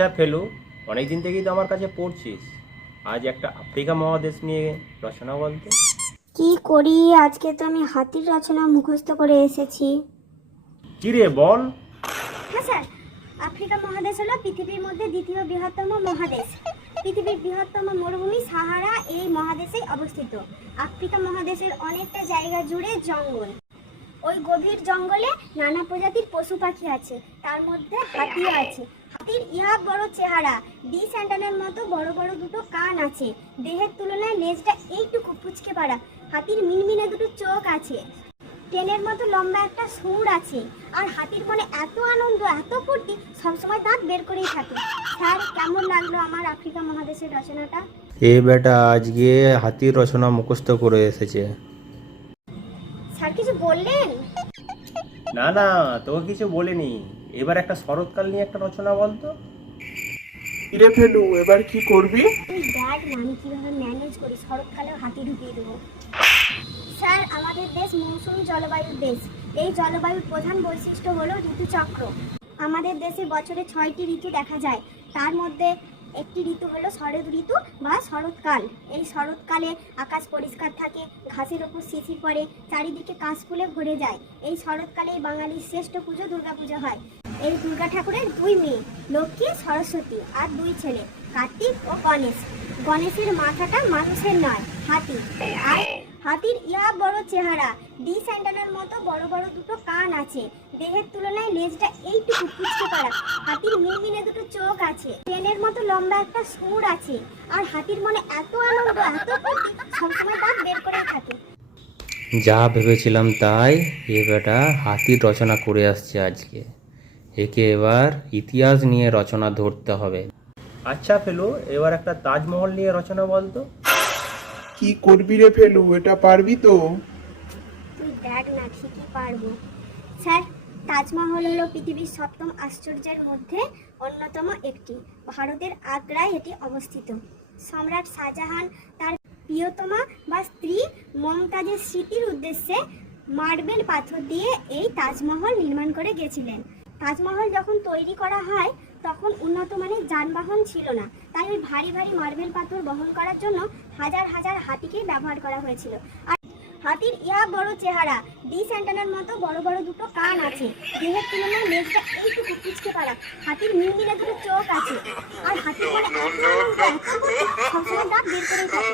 আচ্ছা ফেলু, অনেকদিন থেকেই তো আমার কাছে পড়ছিস, আজ একটা আফ্রিকা মহাদেশ নিয়ে রচনা বলতে। কি করি, আজকে তো আমি হাতির রচনা মুখস্থ করে এসেছি। কি রে বল। হ্যাঁ স্যার, আফ্রিকা মহাদেশ হলো পৃথিবীর মধ্যে দ্বিতীয় বৃহত্তম মহাদেশ। পৃথিবীর বৃহত্তম মরুভূমি সাহারা এই মহাদেশেই অবস্থিত। আফ্রিকা মহাদেশের অনেকটা জায়গা জুড়ে জঙ্গল। ওই গভীর জঙ্গলে নানা প্রজাতির পশু পাখি আছে, তার মধ্যে হাতিও আছে। হাতির ইহা বড় চেহারা, ডি স্যান্টানের মতো বড় বড় দুটো কান আছে। দেহের তুলনায় লেজটা এইটুকু পুচকে পাড়া। হাতির মিনমিনে দুটো চোখ আছে। ট্রেনের মতো লম্বা একটা সুর আছে। আর হাতির মনে এত আনন্দ, এত ফুর্তি, সবসময় দাঁত বের করেই থাকে। স্যার, কেমন লাগলো আমার আফ্রিকা মহাদেশের রচনাটা? এ বেটা আজকে হাতির রচনা মুখস্থ করে এসেছে। স্যার কিছু বললেন? না না, তোকে কিছু বলিনি। এবার একটা শরৎকাল নিয়ে একটা রচনা বলতো। কিরে ফেলু, এবার কি করবি? তুই দেখ না আমি কিভাবে ম্যানেজ করি, শরৎকালেও হাতি ঢুকিয়ে দেবো। স্যার, আমাদের দেশ মৌসুমী জলবায়ুর দেশ। এই জলবায়ুর প্রধান বৈশিষ্ট্য হলো ঋতুচক্র। আমাদের দেশে বছরে 6টি ঋতু দেখা যায়। তার মধ্যে একটি ঋতু হলো শরৎ ঋতু বা শরৎকাল। এই শরৎকালে আকাশ পরিষ্কার থাকে, ঘাসের ওপর শিশির পড়ে, চারিদিকে কাশফুলে ভরে যায়। এই শরৎকালে বাঙালির শ্রেষ্ঠ পুজো দুর্গাপুজো হয়। এই দুর্গা ঠাকুরের 2 মেয়ে, লক্ষ্মী, সরস্বতী, আর 2 ছেলে, কার্তিক ও গণেশ। গণেশের মাথাটা মানুষের নয়, হাতি। আর হাতির ইহা বড় চেহারা, ডি স্যান্টানের মতো বড় বড় দুটো কান আছে। দেহের তুলনায় লেজটা এইটুকু পুচকে পাড়া। হাতির মিনমিনে দুটো চোখ আছে। ট্রেনের মতো লম্বা একটা সুর আছে। আর হাতির মনে এত আনন্দ, এত ফুর্তি, সবসময় দাঁত বের করেই থাকে। যা ভেবেছিলাম তাই, এ বেটা হাতির রচনা করে আসছে আজকে। একে এবার ইতিহাস নিয়ে রচনা ধরতে হবে। আচ্ছা ফেলু, এবার একটা তাজমহল নিয়ে রচনা বলতো। কি করবি রে ফেলু, এটা পারবি তো? তুই দেখ না, ঠিকই পারবো। স্যার, তাজমহল হলো পৃথিবীর 7ম আশ্চর্যের মধ্যে অন্যতম একটি। ভারতের আগ্রায় এটি অবস্থিত। সম্রাট শাহজাহান তার প্রিয়তমা বা স্ত্রী মমতাজের স্মৃতির উদ্দেশ্যে মার্বেল পাথর দিয়ে এই তাজমহল নির্মাণ করে গেছিলেন। তাজমহল যখন তৈরি করা হয় তখন উন্নত মানের যানবাহন ছিল না, তাই ওই ভারী ভারী মার্বেল পাথর বহন করার জন্য হাজার হাজার হাতিকে ব্যবহার করা হয়েছিল। আর হাতির ইহা বড় চেহারা, ডি স্যান্টানের মতো বড় বড় দুটো কান আছে। দেহের তুলনায় লেজটা এইটুকু পুচকে পাড়া। হাতির মিনমিনে দুটো চোখ আছে। আর হাতির মনে এত আনন্দ, এত ফুর্তি, সবসময় দাঁত বের করেই থাকে।